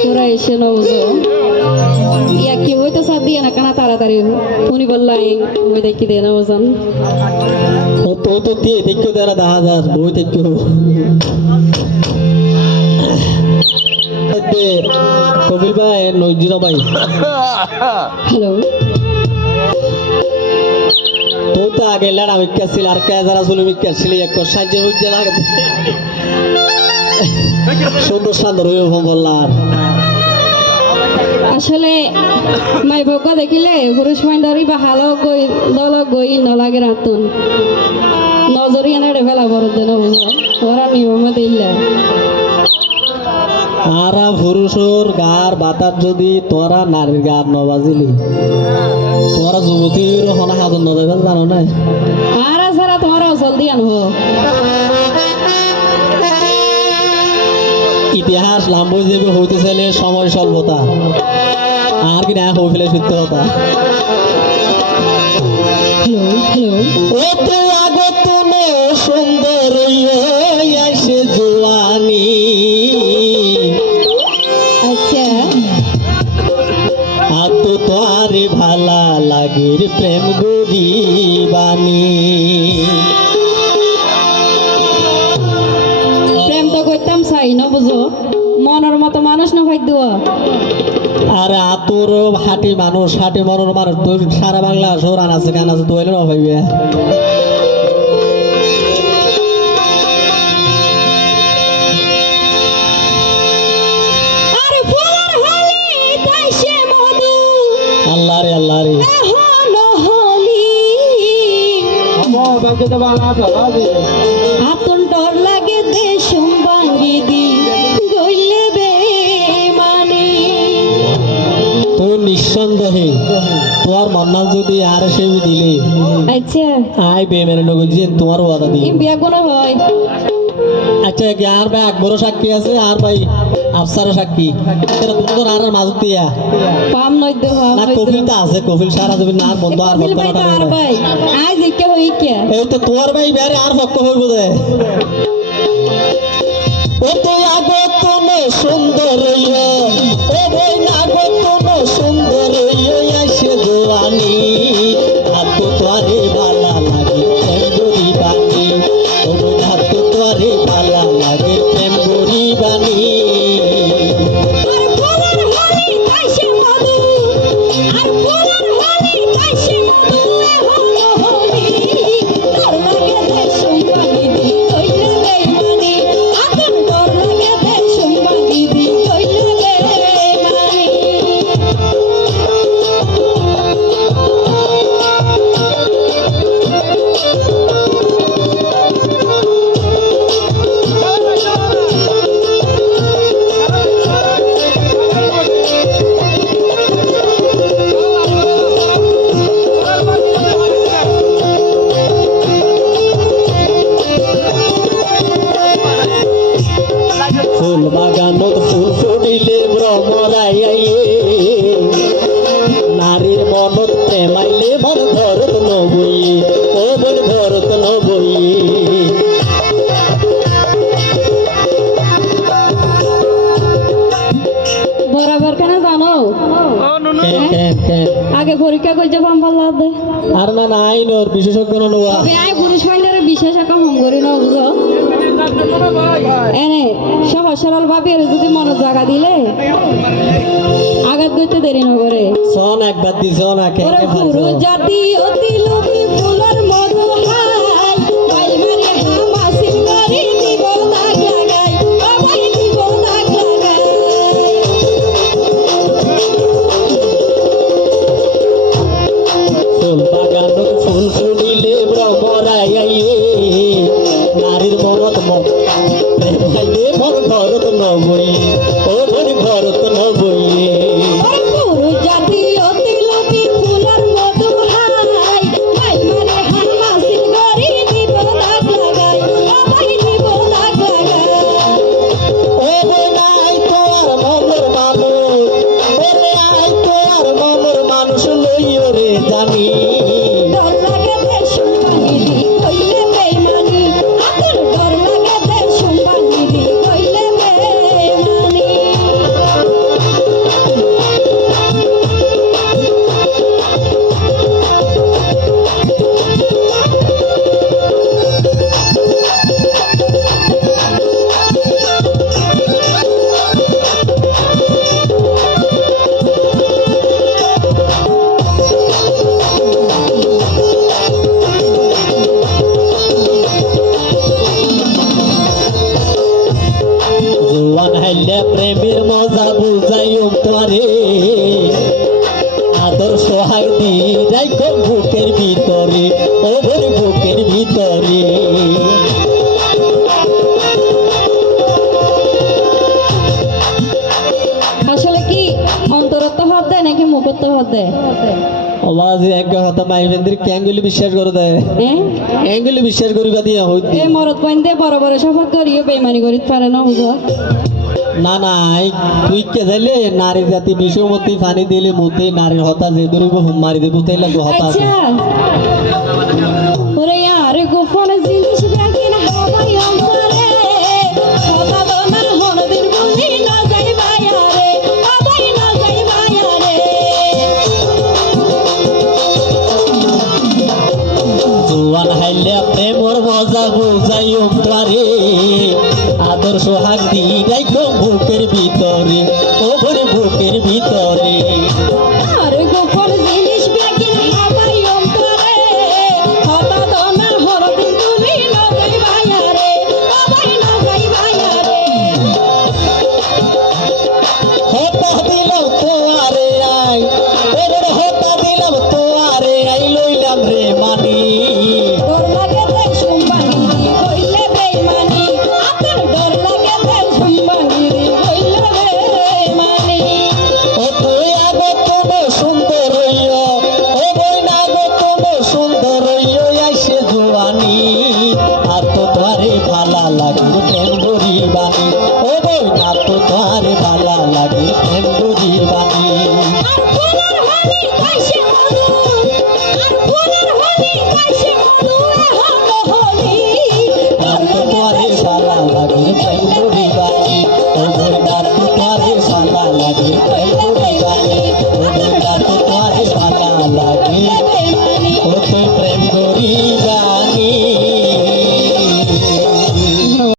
তোরা এসে নবুঝো ইয়া কি হইতো সাথ দিয়ে না কানা তাড়াতাড়ি উনি বললাই ওই দেখি দে না ওজন ও তো তো দিয়ে দেখো তারা দেখা যাস বই দেখো কবির ভাই নজির ভাই হ্যালো তো তো আগে লড়া মিক্কাছিল আর কে যারা চলে মিক্কাছিল এক সাহায্য হচ্ছে না সুন্দর সুন্দর হয়ে বললার আসলে মাই ভোগ দেখিলে পুরুষ মাইন্ডারি বা হালো গই দল গই নলাগে রাতুন নজরি এনে ফেলা বড় দেন বুঝো ওরা নিয়ম দিলে আরা পুরুষর গার বাতার যদি তোরা নারীর গার নবাজিলি তোরা যুবতীর হনা হাজন নজাইবে জানো না আর সারা তোমার জলদি আনবো ইতিহাস লাম্বই যাবে হইতে চাইলে সময় স্বল্পতা আর কি না হয়ে ফেলে সত্য কথা হ্যালো হ্যালো ও তো আগত নে সুন্দর আইসে জোয়ানি আচ্ছা আত তোরে ভালা লাগের প্রেম গরিবানি প্রেম তো করতাম চাই না বুঝো মনের মতো মানুষ না ভাই দেওয়া আর আতর হাটি মানুষ হাটি মনের মানুষ তো সারা বাংলা সৌরান আছে গান আছে তো এলো না ভাইবে আল্লাহ রে আল্লাহ রে আপন ডর লাগে দেশম বাঙ্গি দি গইলে বে মানি তো নিঃসন্দেহে তোমার মন্নাল যদি আর সে দিলে আচ্ছা আই বে মেরে নগর যে তোমার ওয়াদা দি বিয়া কোন হয় আচ্ছা কি আর ভাই আকবরও সাক্ষী আছে আর ভাই আফসারও সাক্ষী এরা দুজন আর মাঝ দিয়া পাম নই দে হয় না কফিলটা আছে কফিল সারা যাবে না আর বন্ধ আর কপিল ভাই তো আর ভাই আজ একে হই কে এই তো তোমার ভাই বেরে আর পক্ষ হইব দে ও তো আগত নে সুন্দর ও বই না আগত নে সুন্দর আইসে জোয়ানি আত তোরে ভালা লাগে প্রেম গরিবানি ও বই আত তোরে ভালা লাগে প্রেম গরিবানি আর বলার হলি তাইছে মধু আর বলার হলি তাইছে মধু এখন হলি ডর লাগে দেশম বাঙ্গি দি কইলে বে মানি আপন ডর লাগে দেশম বাঙ্গি দি কইলে বে মানি ফুল বাগানত ফুল ফুটিলে ভ্রমরাই নারীর মনত প্রেমাইলে মন ধরত নবই ও বল ধরত নবই বরাবর কেন জানো আগে পরীক্ষা করছে পাম পাল্লা দে আর না নাই নোর বিশেষজ্ঞ নোয়া তবে আই পুরুষ মাইন্ডারে বিশেষ একটা হম করি না বুঝো এনে সহজ সরল ভাবে যদি মনের জায়গা দিলে আঘাত করতে দেরি না করে সন একবার দিছ না কে ওরে পুরো জাতি অতি লোভী ফুলের মধু হাই ভাই মারি হামাসিল মারি দিব দাগ লাগাই ও ভাই দিব দাগ লাগাই ফুল বাগানত ফুল ফুটিলে ভ্রমরাই নারীর মনত মন প্রেমাইলে মন ধরত নবই ও বল ধরত নবই ওরে পুরো জাতি অতি লোভী ফুলের মধু হাই ভাই মজা বুঝাইও তোরে আদর সোহাগ দি রাইখো বুকের ভিতরে ও বোন বুকের ভিতরে আসলে কি অন্তরত্ব হাত দেয় নাকি মুখত্ব হাত দেয়? আওয়াজ এক কথা মাইবেন্দ্র ক্যাঙ্গুলি বিশ্বাস করে দেয় হ্যাঁ ক্যাঙ্গুলি বিশ্বাস করিবা দিয়া হইতি এই মরদ পাইন দিয়ে বড় বড় শপথ করিও বেমানি করিতে পারে না হুজুর। না না তুই কে যাইলে নারী জাতি বিষমতি পানি দিলে মতে নারীর হতা যে ধরিব হুম মারি দেবো তাই লাগবে হতা আচ্ছা ওরে আর গোপন জিনিস রাখি না হাওয়াই অন্তরে কথা দোনার হনদিন বলি না যাই বায়ারে আবাই না যাই বায়ারে জোয়ান হাইলে প্রেমর মজা বুঝাইও তোরে আদর সোহাগ দি রাইখো বুকের ভিতরে ও বোন বুকের ভিতরে আর গোপন জিনিস রাখি না হাওয়াই অন্তরে কথা দোনার হনদিন বলি না যাই বায়ারে আবাই না যাই বায়ারে হতা দিলাম তোয়ারে আই ওরে হতা দিলাম তোয়ারে আই লইলাম রে মানি ডর লাগে তে সুম্বাঙ্গিরি কইলে বেইমানি আতর ডর লাগে তে সুম্বাঙ্গিরি কইলে বেইমানি ও তুই আগত সুন্দর হইও ও বই না আগত সুন্দর হইও আইসে জোয়ানি আর তো তোরে ভালা লাগে প্রেম গরিবানি ও বই না তো তোরে ভালা লাগে প্রেম গরিবানি আর ফুলের হলি কাইসে মধু আর ফুলের হলি কাইসে মধু হলো হলি আর তো তোরে ভালা লাগে প্রেম গরিবানি ও বই না তো তোরে ভালা লাগে প্রেম